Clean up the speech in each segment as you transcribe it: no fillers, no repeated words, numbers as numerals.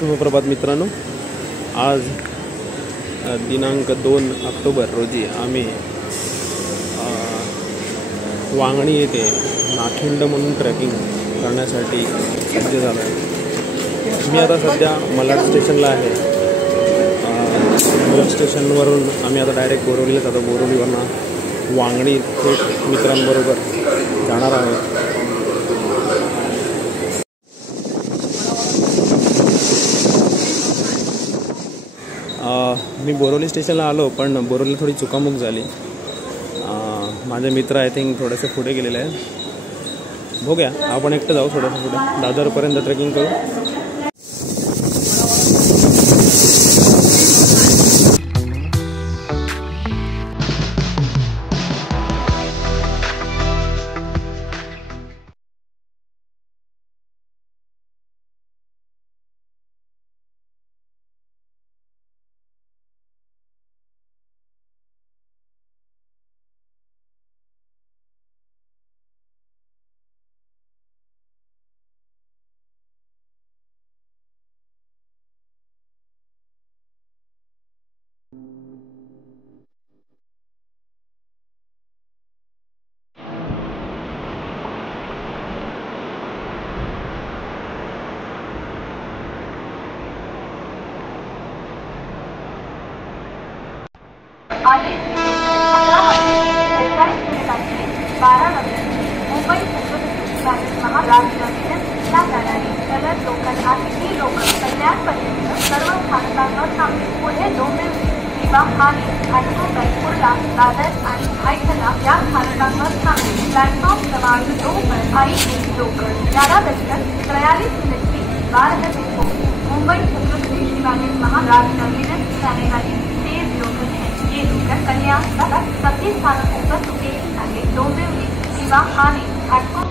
शुभप्रभात मित्रांनो, आज दिनांक 2 ऑक्टोबर रोजी आम्ही वांगणी येथे नाखिंड म्हणून ट्रेकिंग करण्यासाठी सज्ज झालो आहे। मी आता सध्या मलाड स्टेशनला आहे। मलाड स्टेशनवरून आम्ही आता डायरेक्ट बोरिवलीला जातो। बोरिवलीवरून वांगणी थेट मित्रांबरोबर जाणार आहोत। मी बोरिवली स्टेशनला आलो, पण बोरिवलीला थोडी चुकामुक झाली। माझे मित्र आय थिंक थोडेसे पुढे गेलेले आहेत। बघूया, आपण एकटं जाऊ थोडंसं पुढे, दादरपर्यंत ट्रेकिंग करू। मुंबई महाराष्ट्रातील सलग लोकल आहे। ही लोकल कल्याणपर्यंत सर्व स्थानकांवर थांबते। पुढे डोंबिवली, ठाणे, आठवडा, कुर्ला, दादर आणि भायखळा या स्थानकांवर थांबते। प्लॅटफॉर्म क्रमांक 2 पर आई लोकल 11:43 को मुंबई छत्रपति शिवाजी महाराज टर्मिनस जाने वाली तेज लोकल है। ये लोकल कल्याण तक सभी स्थानकों पर रुकेगी आगे डोंबिवली, ठाणे, आठवडा।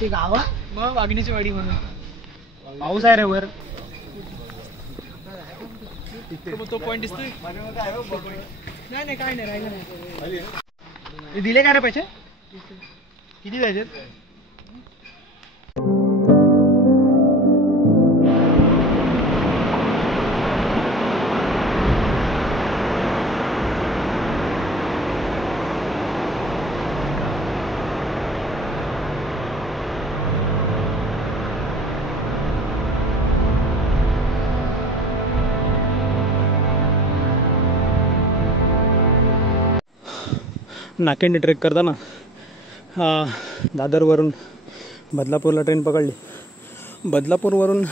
ते गावात मग वाघिणीची वाडी म्हणून पाऊस आहे रे वर। तो पॉइंट दिसतोय? नाही काय नाही राहिलं नाही। दिले का रे पैसे? किती द्यायचे? नाकेंडी ट्रेक करताना दादरवरून बदलापूरला ट्रेन पकडली। बदलापूरवरून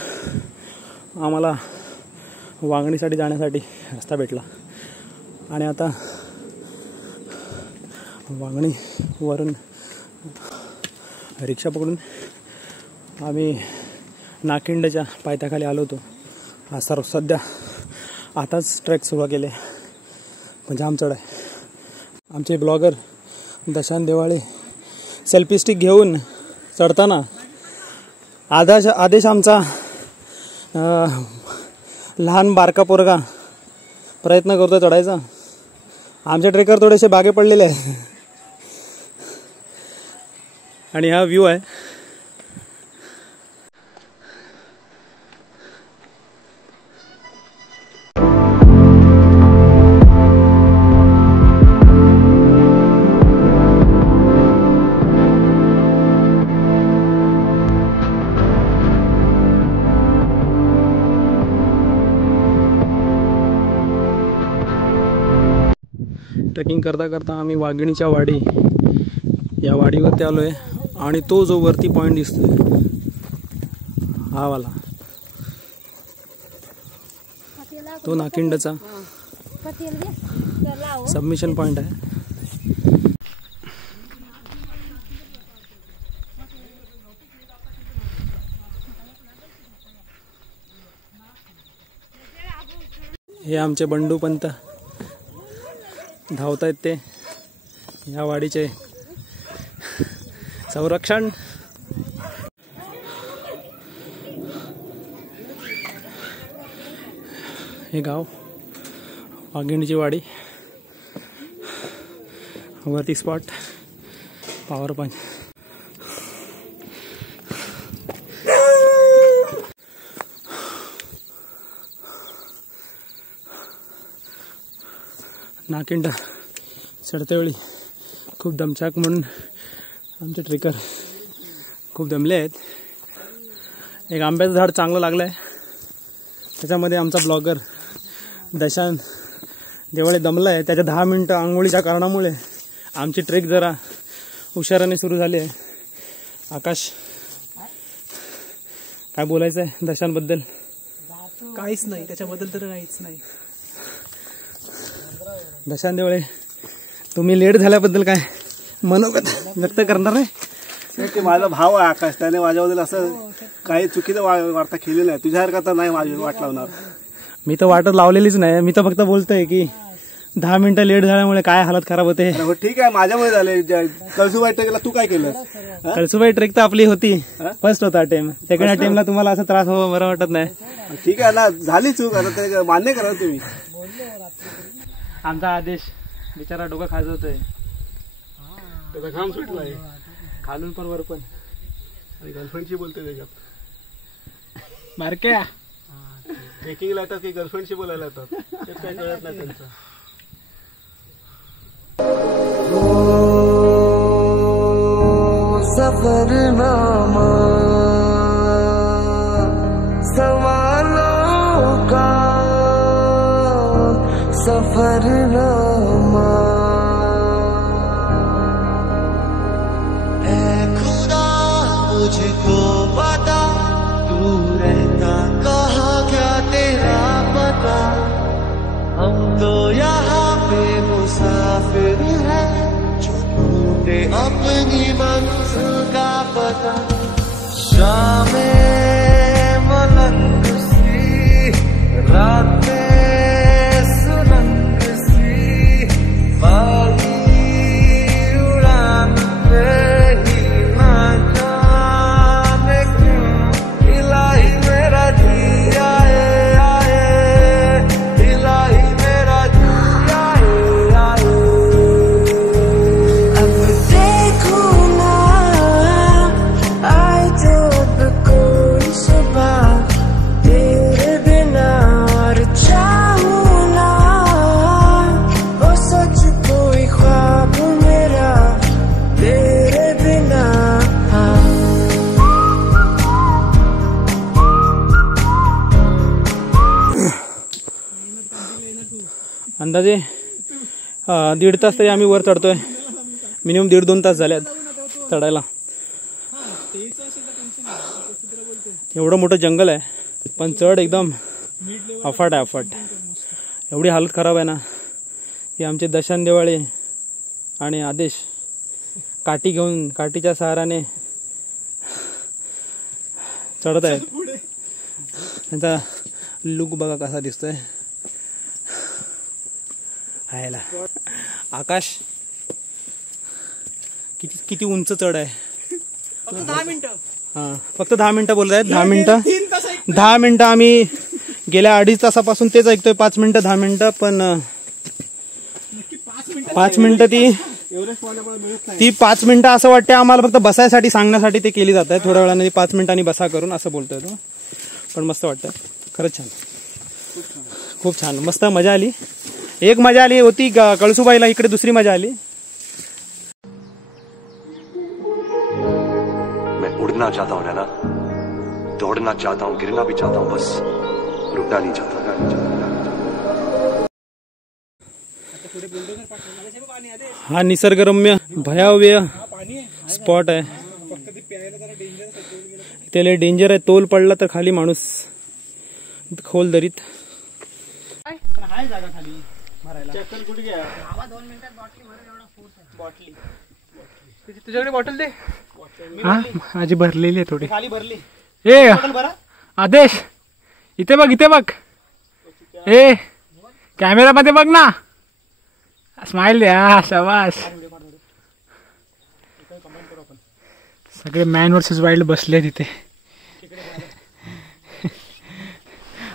आम्हाला वांगणीसाठी जाण्यासाठी रस्ता भेटला आणि आता वांगणीवरून रिक्षा पकडून आम्ही नाकेंडच्या पायथ्याखाली आलो होतो। आज सध्या आताच ट्रेक सुरू केले, पण जाम चढ आहे। आमचे ब्लॉगर दशांत देवाळे सेल्फी स्टिक घेऊन चढताना आदेश आमचा लहान बारका पोरगा प्रयत्न करतो चढायचा। आमचे ट्रेकर थोडेसे बागे पडलेले आहे आणि हा व्ह्यू आहे। ट्रेकिंग करता करता आम्ही वाघिणीच्या वाडी या वाडीवरती आलोय आणि तो जो वरती पॉइंट दिसतोय हा वाला तो नाकिंडचा सबमिशन पॉइंट आहे. हे आमचे बंडू पंत धावतायत ते या वाडीचे संरक्षण. हे गाव वाघिणीची वाडी, वरती स्पॉट पॉवर पॉइंट. नाकिंड चढते वेळी खूप दमछाक म्हणून आमचे ट्रेकर खूप दमले आहेत. एक आंब्याचं झाड चांगलं लागलं आहे, त्याच्यामध्ये आमचा ब्लॉगर दशांत देवळे दमला आहे. त्याच्या 10 मिनिटं आंघोळीच्या कारणामुळे आमची ट्रेक जरा उशिराने सुरू झाली आहे. आकाश, काय बोलायचं आहे दशांतबद्दल? काहीच नाही, त्याच्याबद्दल तर काहीच नाही. दशांत देवळे, तुम्ही लेट झाल्याबद्दल काय मनोगत व्यक्त करणार नाही? ते माझा भाव आहे आकाश, त्याने माझ्याबद्दल असं काही चुकीचं वार्ता केलेली आहे. तुझ्यासारखा तर नाही माझी वाट लावणार. मी तर वाटत लावलेलीच नाही, मी तर फक्त बोलतोय की 10 मिनिटं लेट झाल्यामुळे काय हालत खराब होते. हो ठीक आहे, माझ्यामुळे झाले. कळसुबाई ट्रेकला तू काय केलं? कळसुबाई ट्रेक तर आपली होती, फर्स्ट होता अटेम्प. सेकंड अटेम्पला तुम्हाला असं त्रास हो बरं वाटत नाही. ठीक आहे ना, झाली चूक, आता ते मान्य करा तुम्ही. आमचा आदेश बिचारा डोकं खाजवतोय, त्याचा घाम सुटलाय खालून पण वर पण. आणि गर्लफ्रेंडशी बोलतोय त्याच्यात. बारक्या ट्रेकिंगला येतात की गर्लफ्रेंडशी बोलायला येतात तेच काही कळत नाही त्यांचं. सफरनामा सवालों का सफरनामा. ऐ खुदा मुझको बता, तू रहता कहाँ, क्या तेरा पता. हम तो यहाँ पे मुसाफिर हैं, जो ढूंढे अपनी मंजिल का पता. शामें मलंग सी, रातें सुरंग सी, बागी उड़ान पे ही ना जाने क्यों इलाही मेरा जी आए आए, इलाही मेरा जी आए आए. अब देखूं ना आए जो कोई सुबह तेरे बिना, और चाहूं ना वो सच कोई ख्वाब मेरा तेरे बिना. अंदाजे 1.5 तास तरी आम्ही वर चढतोय. मिनिमम 1.5-2 तास झाल्यात चढायला. एवढं मोठं जंगल आहे, पण चढ एकदम अफाट आहे, अफाट. एवढी हालत खराब आहे ना की आमचे दशांत देवाळे आणि आदेश काठी घेऊन काठीच्या सहाराने चढत आहेत. त्यांचा लुक बघा कसा दिसतोय. हायला आकाश, किती किती उंच चढ आहे. 10 मिनिटं. हा, फक्त 10 मिनिटं बोलत आहेत. 10 मिनिटं आम्ही गेल्या 2.5 तासापासून तेच ऐकतोय. 5 मिनिटं 10 मिनिटं, पण 5 मिनिटं ती 5 मिनिटं असं वाटतं आम्हाला फक्त बसायसाठी सांगण्यासाठी ते केली जात आहे. थोड्या वेळाने 5 मिनिटांनी बसा करून असं बोलतोय तो. पण मस्त वाटतं, खरंच छान, खूप छान, मस्त मजा आली. एक मजा आली होती कळसुबाईला, इकडे दुसरी मजा आली. मैं उड़ना चाहता हूँ नैना, दौड़ना चाहता हूँ, गिरना भी चाहता हूँ, बस रुकना नहीं चाहता. हा निसर्गरम्य भयावह स्पॉट आहे. त्याला डेंजर आहे, तोल पडला तर खाली माणूस खोल दरीत. हाय जागा खाली मारायला. चक्कर कुठे घ्या 2 मिनिटात बॉटली. तुझ्याकडे बॉटल दे. हा माझी भरलेली आहे थोडी. खाली भरली. ए बॉटल भरा. आदेश इथे बघ, इथे बघ. ए कॅमेरा मध्ये बघ ना, स्माइल द्या. शाबास. सगळे मॅन वर्सेस वाईल्ड बसले तिथे.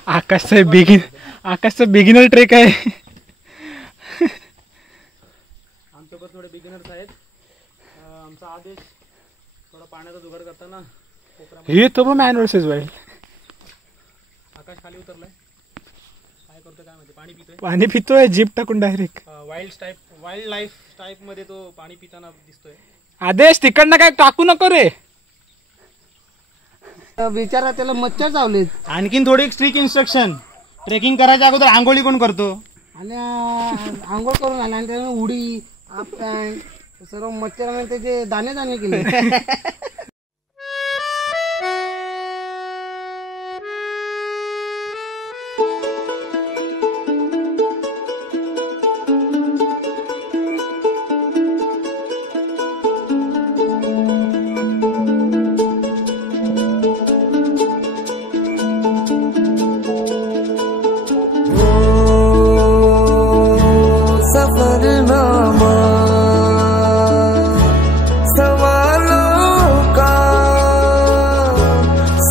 आकाशचा बिगिनर ट्रेक आहे. आमच्याकडे थोडे बिगिनर्स आहेत. आमचा आदेश थोडा पाण्याचा जुगाड करताना हे तो मॅन वर्सेस वाईल्ड. आकाश खाली उतरलाय. काय करतोय काय माहिती. पाणी पितोय जीप टाकून डायरेक्ट. वाईल्ड लाईफ टाईप मध्ये तो पाणी पिताना दिसतोय. आदेश तिकडनं काय टाकू नको रे. विचारा त्याला मच्छर चावलेत. आणखीन थोडी स्ट्रिक्ट इन्स्ट्रक्शन. ट्रेकिंग करायच्या अगोदर आंघोळी कोण करतो. आणि आंघोळ करून आले आणि त्याने उडी हाफ पॅन्ट सर्व मच्छराने त्याचे दाणे दाणे केले.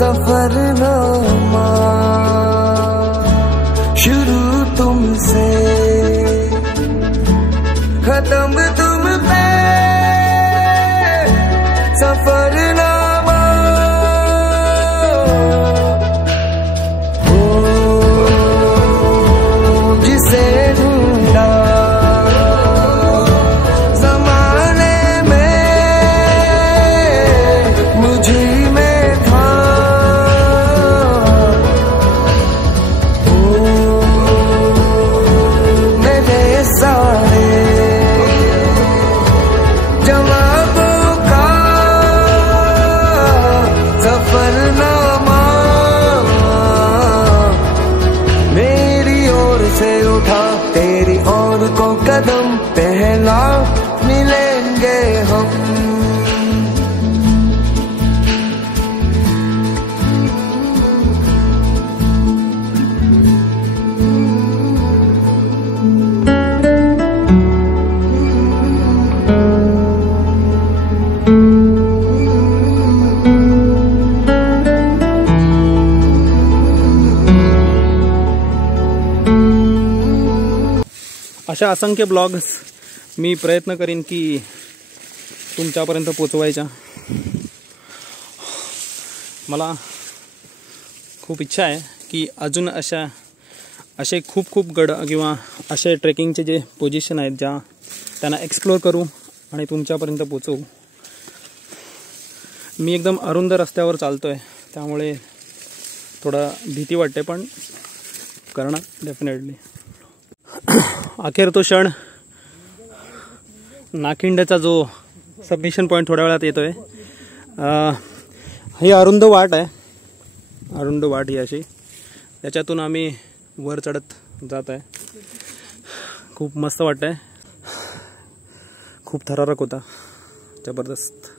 सफरनामा शुरू तुमसे खत्म तुम पे सफरनामा. ओ जिसे ढूंढा ज़माने में मुझे में था. तेरी ओर को कदम पहला मिलेंगे हम. अशा असंख्य ब्लॉग्स मी प्रयत्न करीन की तुमच्यापर्यंत पोचवायच्या. मला खूप इच्छा आहे की अजून असे खूप गड किंवा असे ट्रेकिंगचे जे पोझिशन आहेत ज्या त्यांना एक्सप्लोर करू आणि तुमच्यापर्यंत पोचवू. मी एकदम अरुंद रस्त्यावर चालतो आहे त्यामुळे थोडा भीती वाटते, पण करणार डेफिनेटली. अखेर तो क्षण नाकिंडचा जो सबमिशन पॉईंट थोड्या वेळात येतोय. ही अरुंद वाट आहे. अरुंद वाट ही अशी, त्याच्यातून आम्ही वर चढत जात आहे. खूप मस्त वाटत आहे. खूप थरारक होता. जबरदस्त.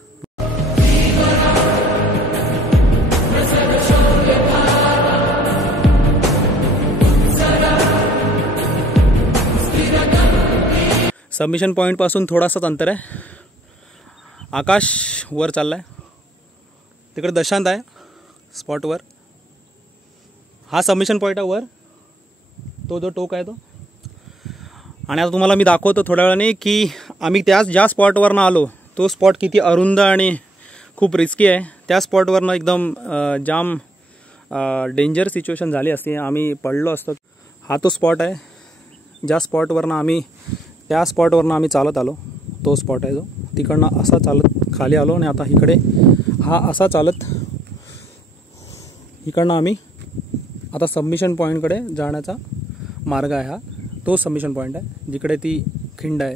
सबमिशन पॉईंट पासून थोडासाच अंतर आहे. आकाश वर चाललाय. तिकडे दशांत आहे स्पॉटवर. हा सबमिशन पॉईंट आहे वर, तो जो टोक आहे तो. आणि आता तुम्हाला मी दाखवतो थोड्या वेळाने की आम्ही ज्या स्पॉटवरनं आलो तो स्पॉट किती अरुंद आणि खूप रिस्की आहे. त्या स्पॉटवरनं एकदम जाम डेंजर सिच्युएशन झाली असती, आम्ही पडलो असतो. हा तो स्पॉट आहे ज्या स्पॉटवरनं आम्ही चालत आलो. तो स्पॉट आहे जो. तिकडनं असा चालत खाली आलो आणि आता इकडे हा असा चालत इकडनं आम्ही आता सबमिशन पॉईंटकडे जाण्याचा मार्ग आहे. हा तो सबमिशन पॉईंट आहे जिकडे ती खिंड आहे,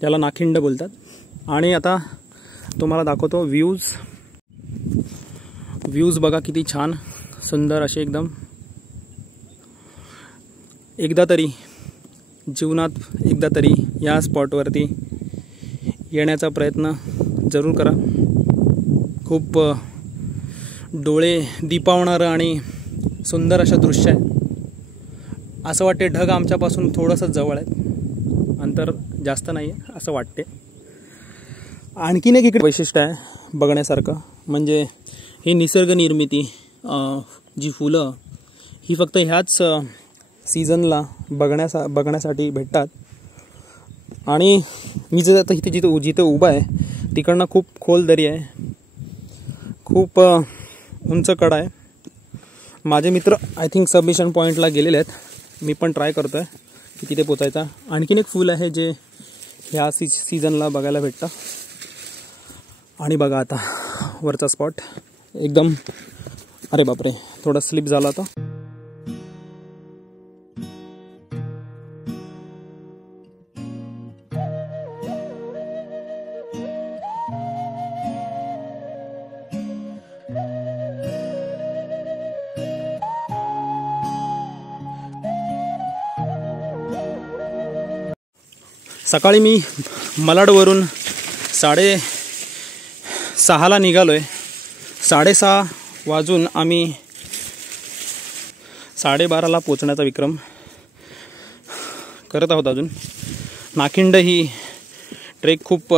ज्याला नाखिंड बोलतात. आणि आता तुम्हाला दाखवतो व्ह्यूज बघा किती छान सुंदर असे एकदम. एकदा तरी जीवनात या स्पॉटवरती येण्याचा प्रयत्न जरूर करा. खूप डोळे दिपावणारं आणि सुंदर असं दृश्य आहे. असं वाटते ढग आमच्यापासून थोडंसं जवळ आहे, अंतर जास्त नाही आहे असं वाटते. आणखीन एक इकडे वैशिष्ट्य आहे बघण्यासारखं, म्हणजे ही निसर्ग निर्मिती जी फुलं ही फक्त ह्याच सीझनला बघण्यासाठी भेटतात. आणि मी जर आता जिथं उभा आहे तिकडनं खूप खोल दरी आहे, खूप उंच कडा आहे. माझे मित्र आय थिंक सबमिशन पॉईंटला गेलेले आहेत. मी पण ट्राय करतो आहे की तिथे पोचायचा. आणखीन एक फूल आहे जे ह्या सीझनला बघायला भेटतं. आणि बघा आता वरचा स्पॉट एकदम, अरे बापरे थोडा स्लिप झाला होता. सकाळी मी मलाडवरून 6:30ला निघालो आहे. 6:30 वाजून आम्ही 12:30ला पोचण्याचा विक्रम करत आहोत. अजून नाकिंड ही ट्रेक खूप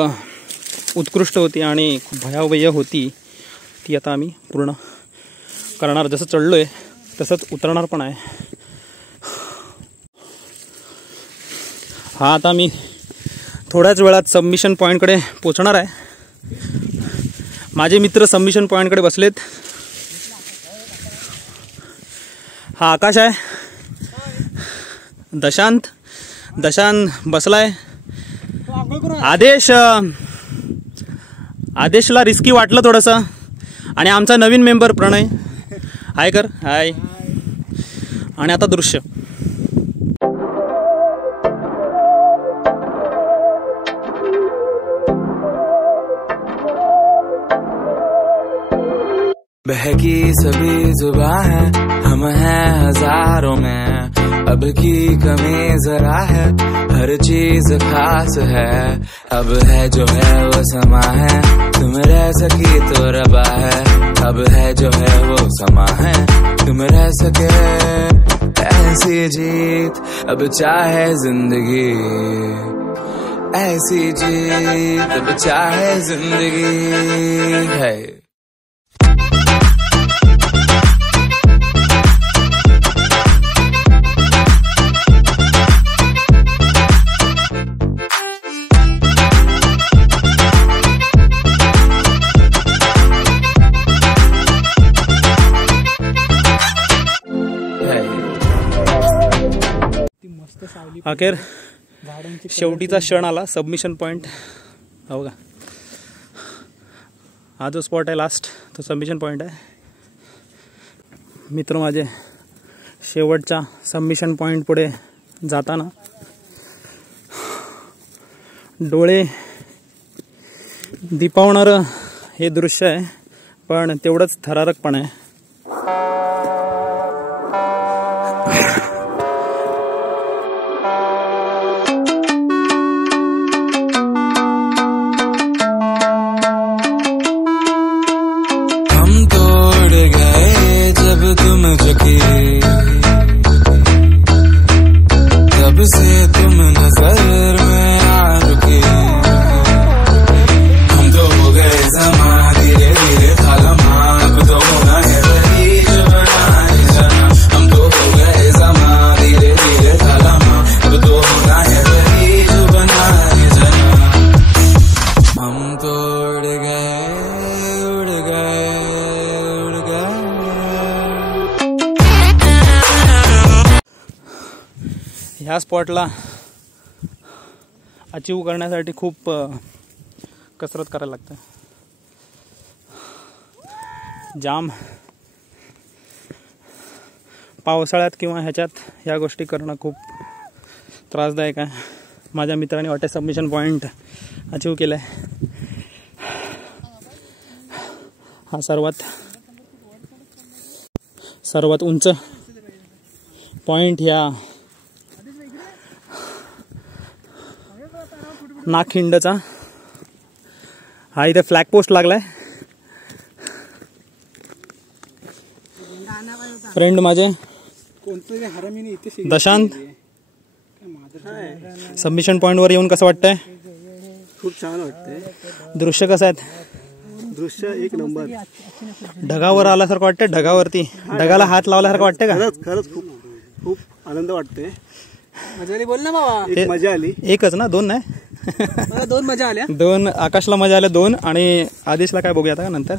उत्कृष्ट होती आणि खूप भयावह होती. ती आता आम्ही पूर्ण करणार. जसं चढलो आहे तसंच उतरणार पण आहे. हा आता मी थोड्याच वेळात सबमिशन पॉईंटकडे पोचणार आहे. माझे मित्र सबमिशन पॉईंटकडे बसलेत. हा आकाश आहे, दशांत बसलाय. आदेशला रिस्की वाटलं थोडंसं. आणि आमचा नवीन मेंबर प्रणय हाय कर हाय. आणि आता दृश्य बहकी सभी जुबां है, हम हैं हजारों में, अब की कमी जरा है, हर चीज खास है, अब है जो है वो समा है, तुम रह सकी तो रबा है, अब है जो है वो समा है, तुम रह सके ऐसी जीत, अब चाहे जिंदगी ऐसी जीत, अब चाहे जिंदगी है. अखेर शेवटीचा क्षण आला. सबमिशन पॉईंट हो का, हा जो स्पॉट आहे लास्ट तो सबमिशन पॉईंट आहे. मित्र माझे शेवटच्या सबमिशन पॉईंट पुढे जाताना डोळे दिपावणारं हे दृश्य आहे, पण तेवढंच थरारक पण आहे. तुम झुकी तब से तुम नजर में आ रुके, हम तो हो गए जमा धीरे धीरे थालमा, अब तो होना है वही जो बनाए जाना, हम तो हो गए जमा धीरे धीरे थालमा, अब तो होना है वही जो बनाए जाना, हम तो उड़ गए उड़ गए उड़ गए. ह्या स्पॉटला अचीव करण्यासाठी खूप कसरत करायला लागते. जाम पावसाळ्यात किंवा ह्याच्यात ह्या गोष्टी करणं खूप त्रासदायक आहे. माझ्या मित्राने वाटते सबमिशन पॉईंट अचीव केलं आहे. हा सर्वात उंच पॉइंट ह्या नागखिंडचा. हा इथे फ्लॅग पोस्ट लागलाय. फ्रेंड माझे दशांत, सबमिशन पॉइंट वर येऊन कसं वाटतंय? खूप छान वाटतंय. दृश्य कसं आहेत? दृश्य एक नंबर. ढगावर आल्यासारखं वाटतंय. ढगावरती ढगाला हात लावल्यासारखं वाटतंय का? खरंच खूप खूप आनंद वाटतोय. मजा बोल ना बाबा. एक मजा आली. एकच ना, दोन नाही? मला 2 मजा आल्या. 2 आकाशला मजा आल्या 2 आणि आदेशला काय बघूया आता का नंतर.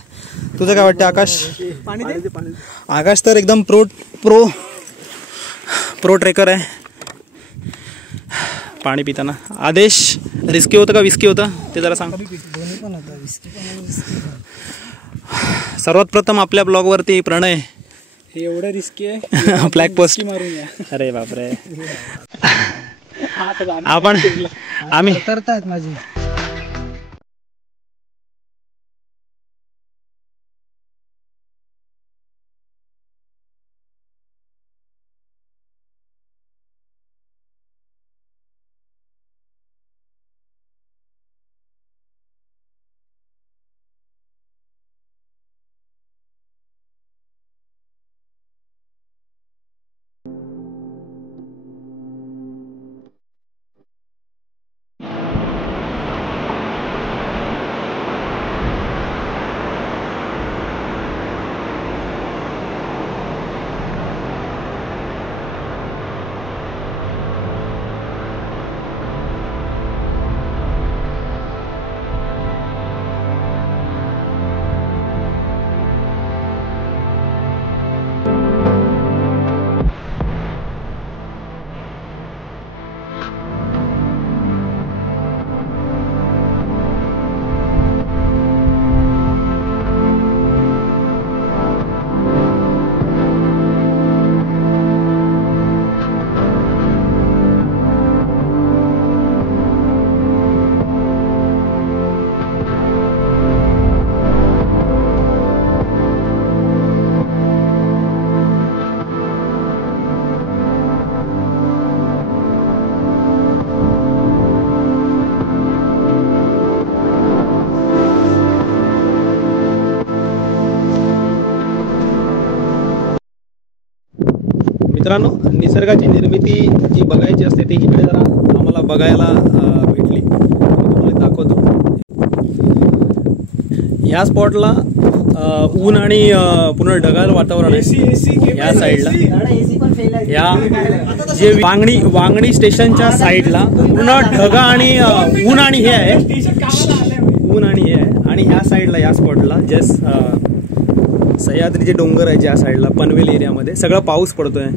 तुझं काय वाटतं आकाश? आकाश तर एकदम प्रो ट्रेकर आहे पाणी पिताना. आदेश रिस्की होतं का विस्की होतं ते जरा सांग. सर्वात प्रथम आपल्या ब्लॉगवरती प्रणय. हे एवढं रिस्की आहे. फ्लॅग पोस्ट मारूया. अरे बापरे. आम्ही करतायत माझी. मित्रांनो, निसर्गाची निर्मिती जी बघायची असते ती इकडे जरा आम्हाला बघायला भेटली. तुम्हाला दाखवतो. या स्पॉटला ऊन आणि पूर्ण ढगाळ वातावरण आहे. या साईडला या जे वांगणी स्टेशनच्या साईडला पूर्ण ढगा आणि ऊन आणि हे आहे. आणि ह्या साईडला या स्पॉटला जस्ट सह्याद्रीचे डोंगर आहे ज्या साईडला पनवेल एरियामध्ये सगळं पाऊस पडतोय.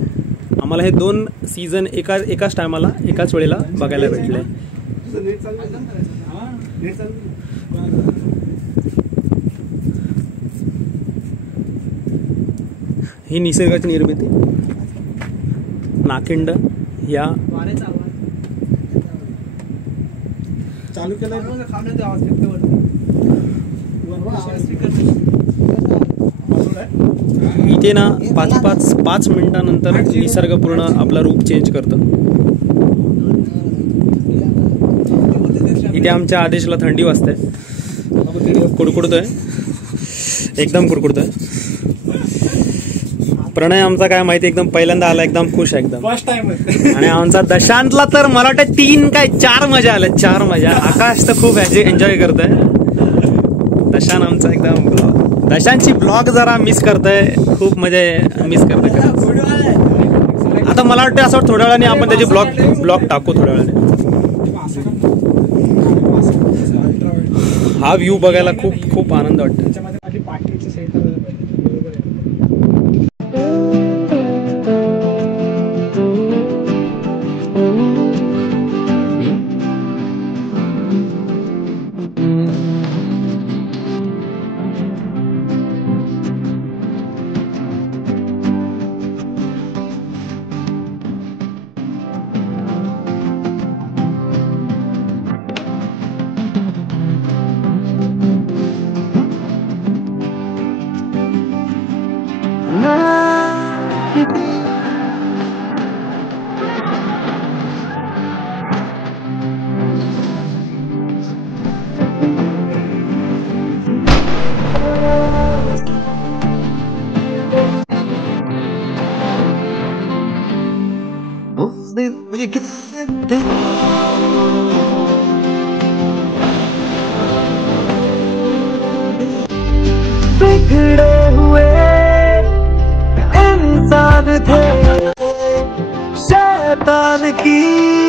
आम्हाला हे 2 सीझन एकाच टायमाला एकाच वेळेला बघायला भेटले. ही निसर्गाची निर्मिती नागखिंड या चालू केलं. इथे ना 5 मिनिटानंतर निसर्ग पूर्ण आपला रूप चेंज करतं. इथे आमच्या आदेशला थंडी वाजते. कुडकुडतोय, एकदम कुडकुडतोय. प्रणय आमचा काय माहिती एकदम पहिल्यांदा आला, एकदम खुश आहे एकदम फर्स्ट टाइम. आणि आमचा दशांतला तर मला वाटतं 3 काय 4 मजा आल्या. 4 मजा. आकाश तर खूप एन्जॉय करतोय. दशान आमचा एकदम दशांची ब्लॉग जरा मिस करतोय. खूप मजा मिस करतोय. आता मला वाटतं असं थोड्या वेळाने आपण त्याची ब्लॉग टाकू थोड्या वेळाने. हा व्ह्यू बघायला खूप आनंद वाटतो. दिन मुझे कितने बिगड़े हुए इंसान थे शैतान की